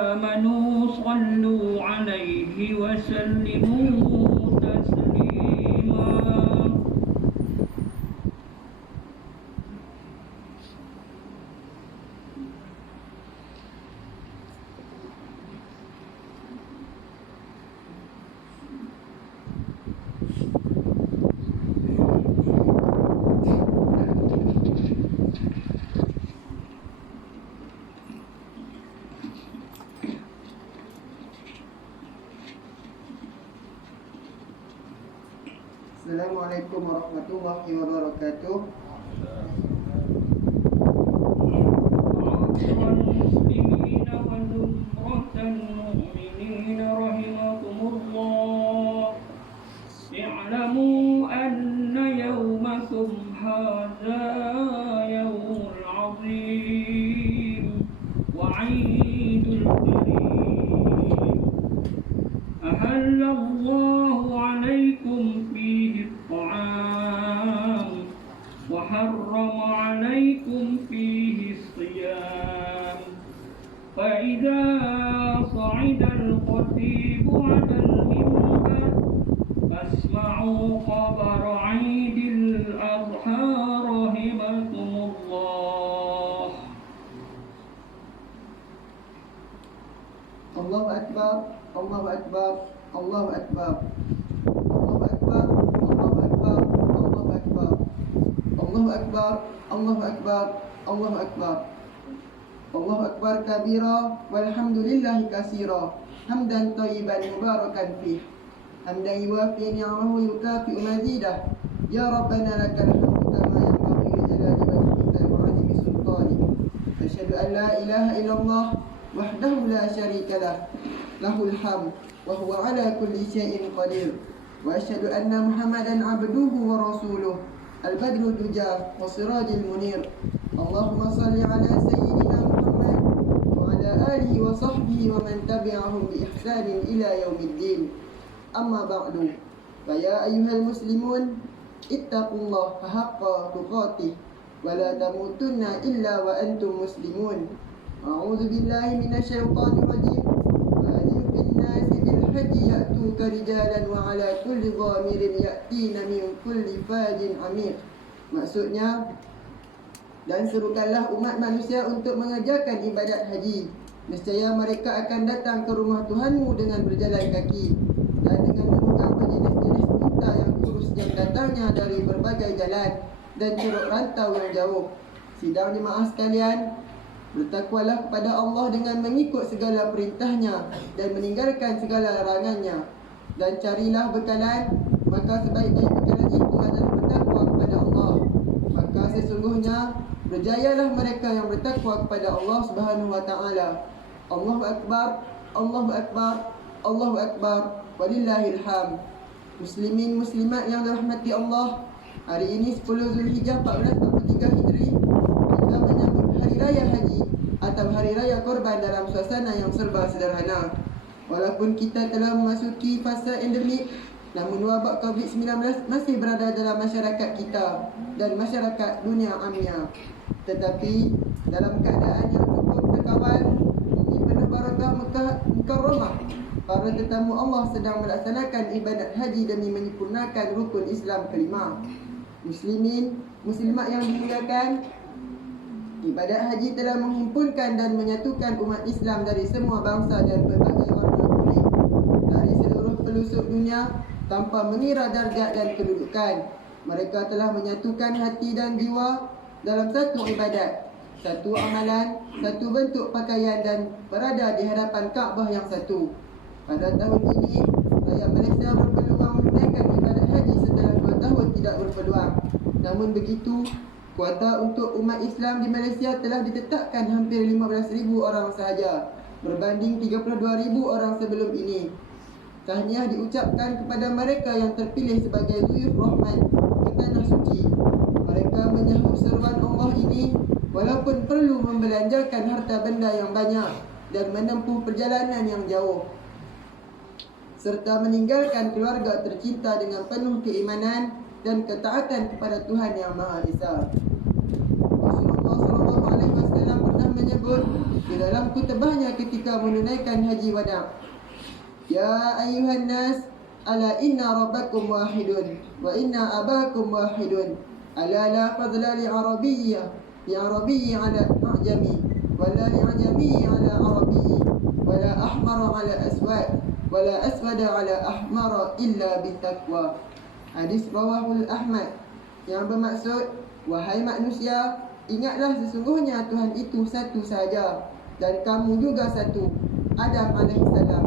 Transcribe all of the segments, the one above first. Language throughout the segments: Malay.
آمنوا صلوا عليه وسلموا تسليما. Assalamualaikum warahmatullahi wabarakatuh. المسلمين وزمرة المؤمنين رحمكم الله. اعلموا أن يومكم هذا يوم عظيم وعيد كريم أهل الله عليكم فيه الطعام وحرم عليكم فيه الصيام فإذا صعد الخطيب على المنبر فاسمعوا خبر عيد الأضحى رحمكم الله. Allahu Akbar, Allahu Akbar, Allahu Akbar. Allahu Akbar, Allahu Akbar, Allahu Akbar. Allahu Akbar, Allahu Akbar, Allahu Akbar. Allahu Akbar kabira walhamdulillahi katsira. Hamdan thayyiban mubarakan fih. Hamdan yuwafi ni'amahu yukafi mazidah. Ya Rabbana lakal hamdu kama yanbaghi li jalali wajhika wa 'azimi sultanik. Asyhadu an la ilaha illallah wahdahu la syarika lah. Lahul hamd wa huwa ala kulli syai'in qadir. Wa asyhadu anna Muhammadan 'abduhu wa rasuluh. Al-badru duja wa sirajil munir. Allahumma salli ala sayyidina Muhammad wa ala alihi wa sahbihi wa man tabi'ahum bi ihsanin ila yaumiddin. Amma ba'du. Fa ya ayyuhal muslimun ittaqullaha haqqa tuqatih wa la tamutunna illa wa antum muslimun. A'udzu billahi minasyaitonir rajim. Wa fil nasi bil hajji ya'tuka rijalan wa ala kulli dhamirin ya'tina min kulli fajin amir. Maksudnya, dan serukanlah umat manusia untuk mengerjakan ibadat haji. Nescaya mereka akan datang ke rumah Tuhanmu dengan berjalan kaki dan dengan menunggang berjenis-jenis unta yang kurus yang datangnya dari berbagai jalan dan curug rantau yang jauh. Sidang jemaah sekalian, bertakwalah kepada Allah dengan mengikut segala perintahnya dan meninggalkan segala larangannya. Dan carilah bekalan, maka sebaik-baik bekalan itu adalah bertakwa kepada Allah. Maka sesungguhnya berjayalah mereka yang bertakwa kepada Allah Subhanahu wa taala. Allahu Akbar, Allahu Akbar, Allahu Akbar, walillahil hamd. Muslimin muslimat yang dirahmati Allah, hari ini 10 Zulhijjah 1443 Hijri, kita menyambut Hari Raya Haji atau Hari Raya Korban dalam suasana yang serba sederhana. Walaupun kita telah memasuki fasa endemik, namun wabak COVID-19 masih berada dalam masyarakat kita dan masyarakat dunia amnya. Tetapi dalam keadaan yang cukup terkawal, bumi penuh barakah Mekah Mukarramah, para tetamu Allah sedang melaksanakan ibadat haji demi menyempurnakan rukun Islam kelima. Muslimin, muslimat yang dimuliakan, ibadat haji telah menghimpunkan dan menyatukan umat Islam dari semua bangsa dan berbagai warna kulit dari seluruh pelosok dunia tanpa mengira darjat dan kedudukan. Mereka telah menyatukan hati dan jiwa dalam satu ibadat, satu amalan, satu bentuk pakaian dan berada di hadapan Kaabah yang satu. Pada tahun ini, rakyat Malaysia berpeluang menunaikan ibadat haji setelah 2 tahun tidak berpeluang. Namun begitu, kuota untuk umat Islam di Malaysia telah ditetapkan hampir 15,000 orang sahaja, berbanding 32,000 orang sebelum ini. Tahniah diucapkan kepada mereka yang terpilih sebagai Zuyuf Rahman ke Tanah Suci. Mereka menyahut seruan Allah ini walaupun perlu membelanjakan harta benda yang banyak dan menempuh perjalanan yang jauh, serta meninggalkan keluarga tercinta dengan penuh keimanan dan ketaatan kepada Tuhan Yang Maha Esa. Rasulullah SAW pernah menyebut, di dalam khutbahnya ketika menunaikan haji wada. Ya ayuhan nas, ala inna rabbakum wahidun wa inna abakum wahidun. Ala la fadla li arabiyya ala a'jami wa la li a'jami ala arabiyyi wa la ahmara ala aswad wa la aswada ala ahmara illa bitaqwa. Hadis rawahul Ahmad, yang bermaksud, wahai manusia, ingatlah sesungguhnya Tuhan itu satu sahaja dan kamu juga satu, Adam alaihissalam.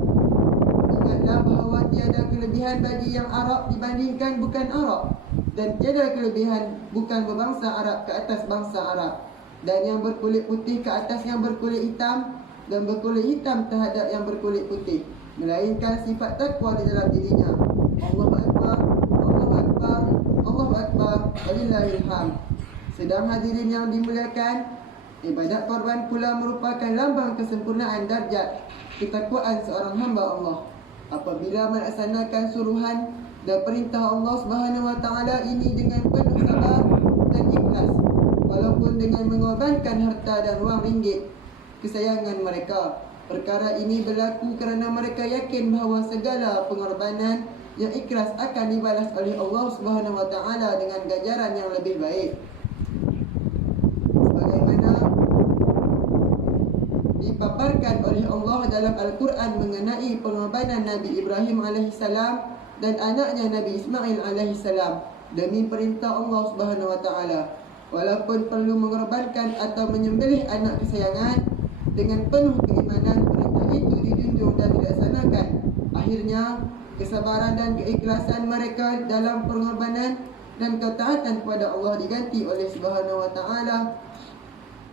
Ingatlah bahawa tiada kelebihan bagi yang Arab dibandingkan bukan Arab, dan tiada kelebihan bukan berbangsa Arab ke atas bangsa Arab, dan yang berkulit putih ke atas yang berkulit hitam, dan berkulit hitam terhadap yang berkulit putih, melainkan sifat takwa di dalam dirinya. Allahu Akbar, Allahu Akbar, Allahu Akbar, walillahil hamd. Sedang hadirin yang dimuliakan, ibadat korban pula merupakan lambang kesempurnaan darjat ketakwaan seorang hamba Allah. Apabila melaksanakan suruhan dan perintah Allah Subhanahu wa taala ini dengan penuh sabar dan ikhlas, walaupun dengan mengorbankan harta dan wang ringgit kesayangan mereka. Perkara ini berlaku kerana mereka yakin bahawa segala pengorbanan yang ikhlas akan dibalas oleh Allah Subhanahu wa taala dengan ganjaran yang lebih baik. Dipaparkan oleh Allah dalam Al-Quran mengenai pengorbanan Nabi Ibrahim alaihissalam dan anaknya Nabi Ismail alaihissalam demi perintah Allah Subhanahu wa taala. Walaupun perlu mengorbankan atau menyembelih anak kesayangan, dengan penuh keimanan perintah itu dijunjung dan dilaksanakan. Akhirnya kesabaran dan keikhlasan mereka dalam pengorbanan dan ketaatan kepada Allah diganti oleh Subhanahu wa taala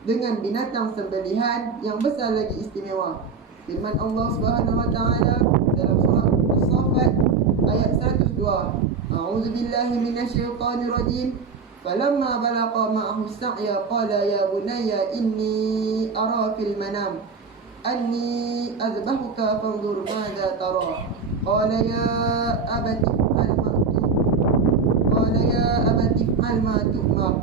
dengan binatang sembelihan yang besar lagi istimewa. Firman Allah Subhanahu wa taala dalam surah As-Saffat ayat 102, A'udzu billahi minasyaitonir rajim. Falamma balagha ma'ahu as-sa'ya qala ya bunayya inni ara fil manam anni azbahuka fanzur madza tara. Qala ya abati fa'al ma tu'mar.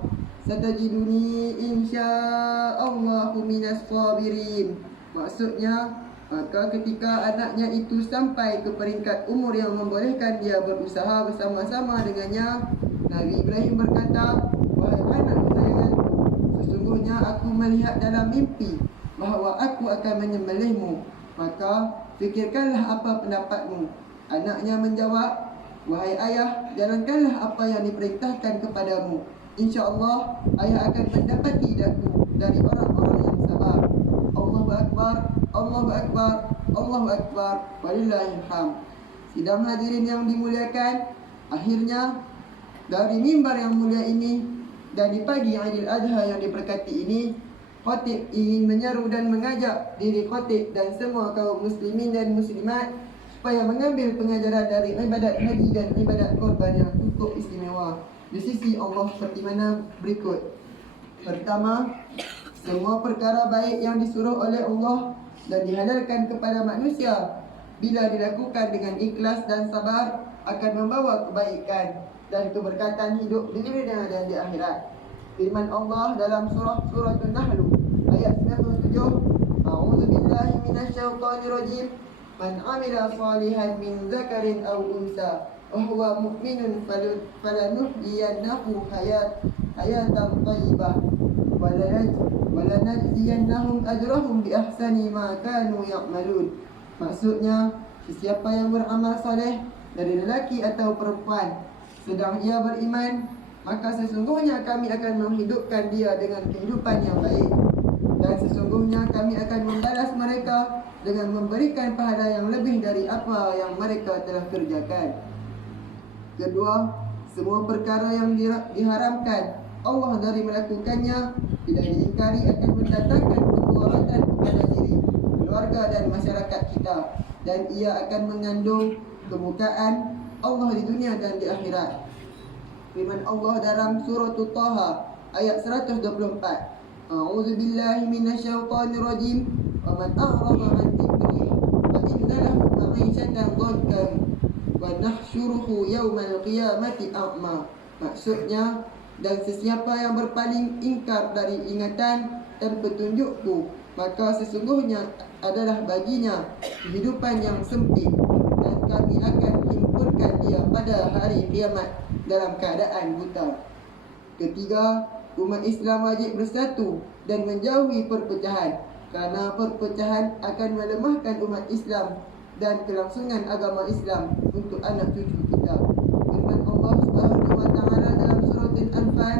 Satajiduni insya'allahu minas sabirin. Maksudnya, maka ketika anaknya itu sampai ke peringkat umur yang membolehkan dia berusaha bersama-sama dengannya, Nabi Ibrahim berkata, wahai anak kesayanganku, sesungguhnya aku melihat dalam mimpi bahawa aku akan menyembelihmu. Maka fikirkanlah apa pendapatmu. Anaknya menjawab, wahai ayah, jalankanlah apa yang diperintahkan kepadamu. InsyaAllah ayah akan mendapati daku dari orang-orang yang sabar. Allahu Akbar, Allahu Akbar, Allahu Akbar, walillahil hamd. Sidang hadirin yang dimuliakan, akhirnya dari mimbar yang mulia ini dan di pagi Aidil Adha yang diberkati ini, khatib ingin menyeru dan mengajak diri khatib dan semua kaum muslimin dan muslimat supaya mengambil pengajaran dari ibadat haji dan ibadat korban yang cukup istimewa di sisi Allah seperti mana berikut. Pertama, semua perkara baik yang disuruh oleh Allah dan dihalalkan kepada manusia bila dilakukan dengan ikhlas dan sabar akan membawa kebaikan dan keberkatan hidup di dunia dan di akhirat. Firman Allah dalam suratul Nahl ayat 97, A'udzu billahi minasyaitonir rajim. Man 'amila shalihan min dzakarin aw unsa wa huwa mu'minun falanuhyiyannahu hayatan thayyibah wa lanajziyannahum ajrahum bi ahsani ma kanu ya'malun. Maksudnya, sesiapa yang beramal soleh dari lelaki atau perempuan sedang ia beriman, maka sesungguhnya kami akan menghidupkan dia dengan kehidupan yang baik, dan sesungguhnya kami akan membalas mereka dengan memberikan pahala yang lebih dari apa yang mereka telah kerjakan. Kedua, semua perkara yang diharamkan Allah dari melakukannya bila diingkari akan mendatangkan kemudaratan kepada diri, keluarga dan masyarakat kita, dan ia akan mengandung kemukaan Allah di dunia dan di akhirat. Firman Allah dalam surah Taha ayat 124, A'udzu billahi minasyaitonir rajim. Wa man a'rada 'an dzikri fa inna lahu ma'ishatan dhankan wa nahsyuruhu yaumal qiyamati a'ma. Maksudnya, dan sesiapa yang berpaling ingkar dari ingatan dan petunjukku, maka sesungguhnya adalah baginya kehidupan yang sempit, dan kami akan himpunkan dia pada hari kiamat dalam keadaan buta. Ketiga, umat Islam wajib bersatu dan menjauhi perpecahan, kerana perpecahan akan melemahkan umat Islam dan kelangsungan agama Islam untuk anak cucu kita. Firman Allah Subhanahu wa taala dalam surah Al-Anfal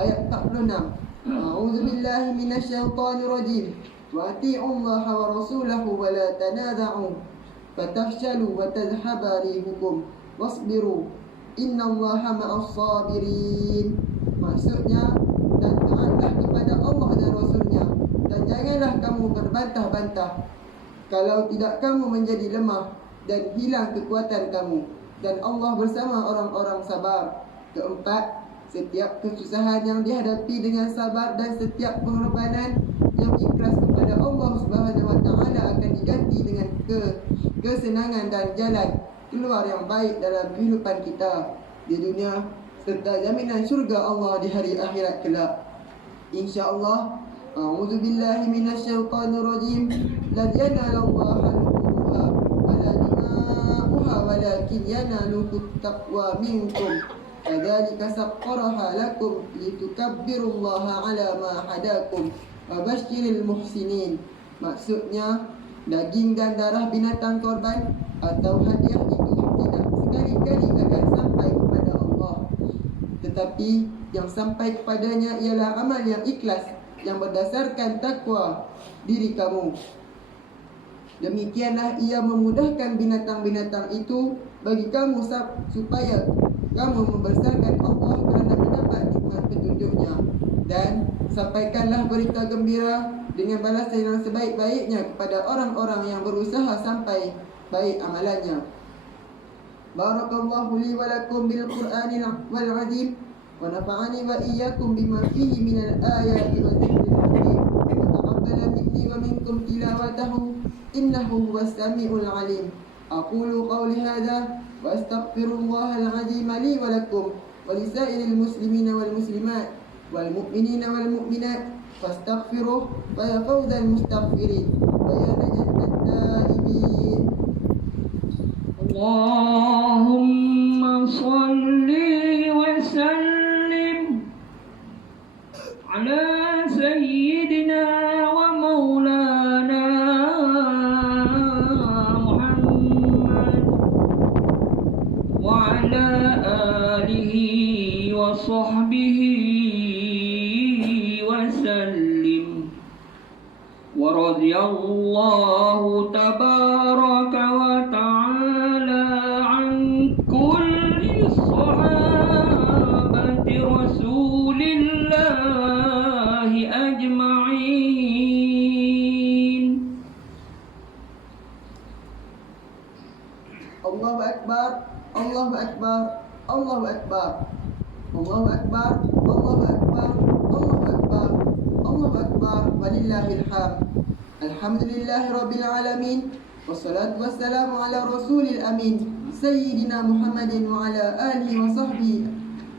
ayat 46. A'udzubillahi minasyaitonir rajim. Wa atii'ullaha wa rasulahu wa la tanaza'u fatafshalu wa tadhhaba rihukum wasbiru innallaha ma'as sabirin. Maksudnya, dan taatlah kepada Allah dan Rasulnya, dan janganlah kamu berbantah-bantah. Kalau tidak, kamu menjadi lemah dan hilang kekuatan kamu, dan Allah bersama orang-orang sabar. Keempat, setiap kesusahan yang dihadapi dengan sabar dan setiap pengorbanan yang ikhlas kepada Allah Subhanahu wa taala akan diganti dengan kesenangan dan jalan keluar yang baik dalam kehidupan kita di dunia, serta jaminan syurga Allah di hari akhirat kelak. InsyaAllah. A'udzubillahi minasyaitonir rajim. Lan yanalallaha luhuha wala dima'uha walakin yanaluhu taqwa minkum. Kadzalika saqqaraha lakum litukabbirullaha ala ma hadakum wa basyiril muhsinin. Maksudnya, daging dan darah binatang korban atau hadiah itu tidak sekali-kali akan sampai kepada Allah, tetapi yang sampai kepadanya ialah amal yang ikhlas yang berdasarkan takwa diri kamu. Demikianlah ia memudahkan binatang-binatang itu bagi kamu supaya kamu membesarkan Allah kerana mendapat nikmat petunjuknya. Dan sampaikanlah berita gembira dengan balasan yang sebaik-baiknya kepada orang-orang yang berusaha sampai baik amalannya. Barakallahu li wa lakum bil Qur'anil wal 'azim wa nafa'ani wa iyyakum bima fihi minal ayati wa dzikril hakim. Wa taqabbala minni wa minkum tilawatahu innahu huwas samiul 'alim. Aqulu qawli hadza wa astaghfirullahal 'azim li wa lakum wa lisairil muslimina wal muslimat wal mu'minina wal mu'minat fastaghfiruh wa ya fawzal mustaghfirin wa ya najatan taibin. Allahumma salli wa sallim ala sayyidina wa maulana Muhammad wa ala alihi wa sahbihi wa sallim. Wa radiyallahu tabaraka wa ta'ala an kulli sahabati rasulillahi ajma'in. Allahu Akbar, Allahu Akbar, Allahu Akbar, Allahu Akbar, Allahu Akbar, Allahu Akbar, Allahu Akbar, walillahil hamd. Alhamdulillahi rabbil alamin, wassalatu wassalamu ala rasulil amin, sayyidina Muhammadin wa ala alihi wa sahbihi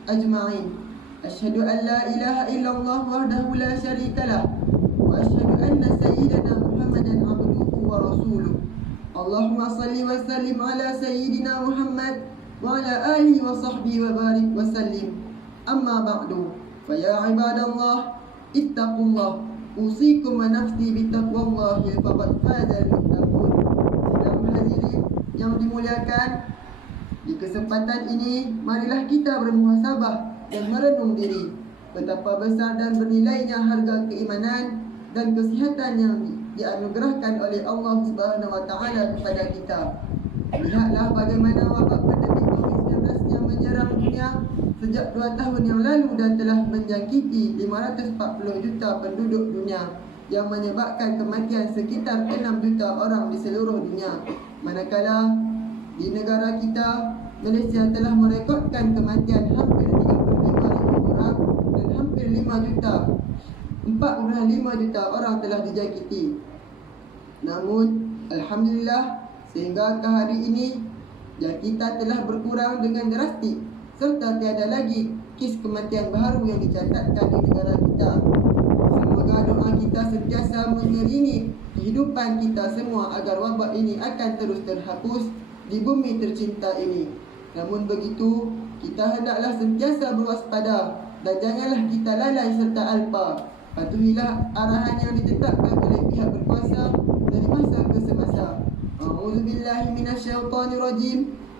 ajma'in. Asyhadu an la ilaha illallah wahdahu la syarika lah, wa asyhadu anna sayyidina Muhammadan abduhu wa rasuluh. Allahumma salli wa sallim ala sayyidina Muhammad wa ala alihi wa sahbihi wa barik wa sallim. Amma ba'du, fa ya ibadallah ittaqullah, usikum wa nafsi bitaqwallahi faqad fazal muttaqun. Sidang hadirin yang dimuliakan, di kesempatan ini marilah kita bermuhasabah dan merenung diri betapa besar dan bernilainya harga keimanan dan kesihatan yang dianugerahkan oleh Allah Subhanahu wa taala kepada kita. Lihatlah bagaimana wabak pandemik COVID-19 yang menyerang dunia sejak 2 tahun yang lalu dan telah menjangkiti 540 juta penduduk dunia, yang menyebabkan kematian sekitar 6 juta orang di seluruh dunia. Manakala di negara kita, Malaysia telah merekodkan kematian hampir 35,000 orang dan hampir 45 juta orang telah dijangkiti. Namun, alhamdulillah, sehingga ke hari ini jangkitan telah berkurang dengan drastik, serta tiada lagi kes kematian baru yang dicatatkan di negara kita. Semoga doa-doa kita sentiasa mengiringi kehidupan kita semua agar wabak ini akan terus terhapus di bumi tercinta ini. Namun begitu, kita hendaklah sentiasa berwaspada dan janganlah kita lalai serta alpa. Patuhilah arahan yang ditetapkan oleh pihak berkuasa dari masa ke semasa. A'udzubillahi minasyaitonirrajim.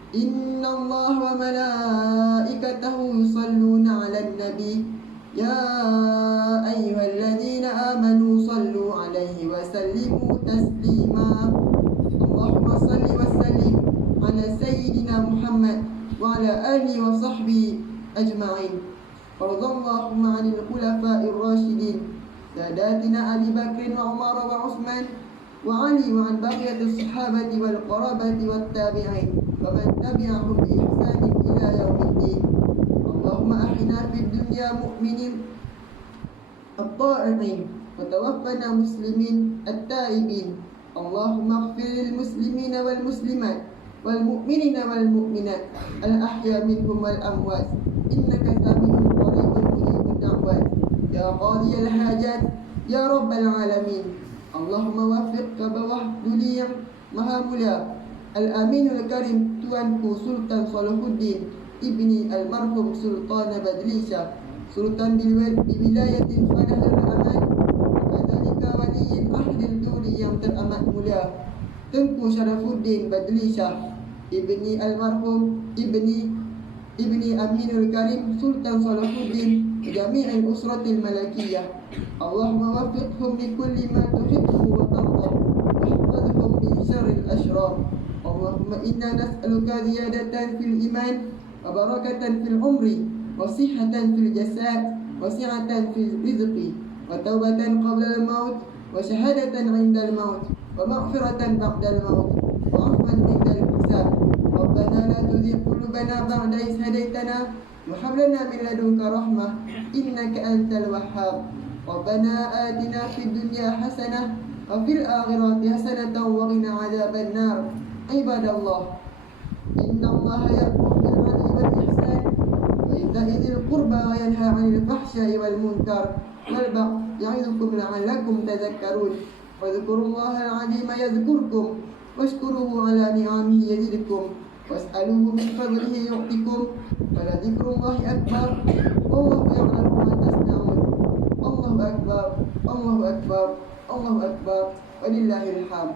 Innallaha wa malaikatahu yusalluna 'alan nabi. Ya ayyuhalladzina amanu sallu 'alaihi wa sallimu taslima. Allahumma salli wa sallim ala sayyidina Muhammad wa ala alihi wa sahbihi ajma'in. Radhiyallahu 'anil khulafa'ir rasyidin sadatina Abi Bakr wa Umar wa Utsman wa Ali wa an baqiyatis sahabati wal qarabati wat tabi'in wa man tabi'ahum bi ihsanin ila yaumiddin. Allahumma ahyina fid dunya mu'minin at-ta'i'in wa tawaffana muslimin at-ta'ibin. Allahumma ighfir lil muslimina wal muslimat wal mu'minina wal mu'minat al-ahya minhum wal amwat innaka sami'un qaribun mujibud da'wat ya qadiyal hajat ya rabbal alamin. Allahumma waffiq ke bawah duli yang maha mulia Al-Aminul Karim Tuanku Sultan Salahuddin Ibni Almarhum Sultan Badlisha Sultan di wilayatil Fanahul Aman Kadhalika waliyin ahlil turi yang teramat mulia Tengku Syarafuddin Badlisha Ibni Almarhum Ibni Aminul Karim Sultan Salahuddin Jami'il Usratil Malakiyah. Allahumma waffiqhum li kulli ma tuhibbu wa tarda wahfadhhum min syarril ashrar. Allahumma inna nas'aluka ziyadatan fil iman wa barakatan fil umri wa sihhatan fil jasad wa si'atan fil rizqi wa taubatan qabla al-maut wa syahadatan 'inda al-maut wa maghfiratan ba'da al-maut wa 'afwan 'inda al-hisab. Rabbana la tuzigh qulubana ba'da idh hadaytana wa hab lana min ladunka rahmah innaka antal wahhab. Rabbana atina fid dunya hasanah wa fil akhirati hasanatan wa qina adzaban nar. Ibadallah, innallaha ya'muru bil 'adli wal ihsan wa ita'i dzil qurba wa yanha 'anil fahsya'i wal munkar wal baghi ya'idukum la'allakum tadhakkarun. Wadhkurullaha al-'azima yadhkurkum washkuruhu 'ala ni'amihi yazidkum was'aluhu min fadlihi yu'tikum. Waladzikrullahi akbar. Wallahu ya'lamu ma tasna'un. Allahu akbar. Allahu akbar. Allahu akbar. Walillahil hamd.